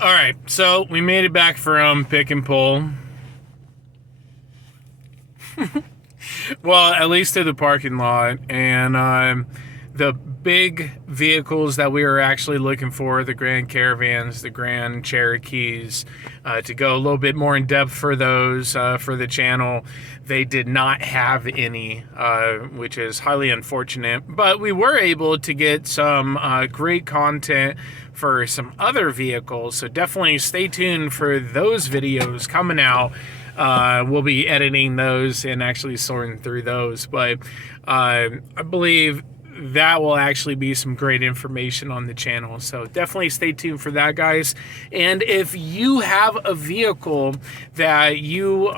All right, so we made it back from pick and pull. Well, at least to the parking lot. And the big vehicles that we were actually looking for, the Grand Caravans, the Grand Cherokees, to go a little bit more in depth for those for the channel, they did not have any, which is highly unfortunate. But we were able to get some great content for some other vehicles, so definitely stay tuned for those videos coming out. We'll be editing those and actually sorting through those, but I believe that will actually be some great information on the channel, so definitely stay tuned for that, guys. And if you have a vehicle that you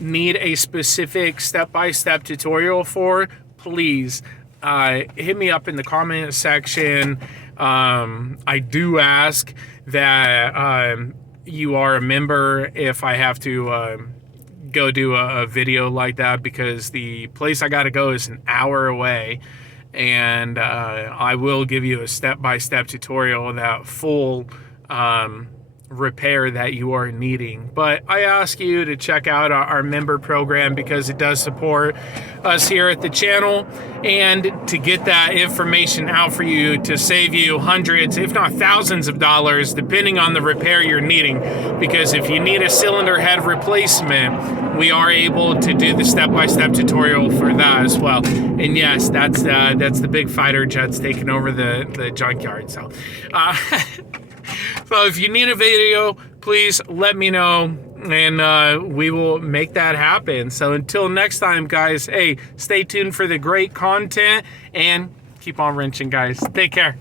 need a specific step-by-step tutorial for, please hit me up in the comment section. I do ask that you are a member if I have to go do a video like that, because the place I gotta go is an hour away, and I will give you a step-by-step tutorial, that full repair that you are needing. But I ask you to check out our member program, because it does support us here at the channel, and to get that information out for you to save you hundreds, if not thousands of dollars, depending on the repair you're needing. Because if you need a cylinder head replacement, we are able to do the step-by-step tutorial for that as well. And yes, that's the big fighter jets taking over the junkyard. So so if you need a video, please let me know, and we will make that happen. So until next time, guys, hey, stay tuned for the great content, and keep on wrenching, guys. Take care.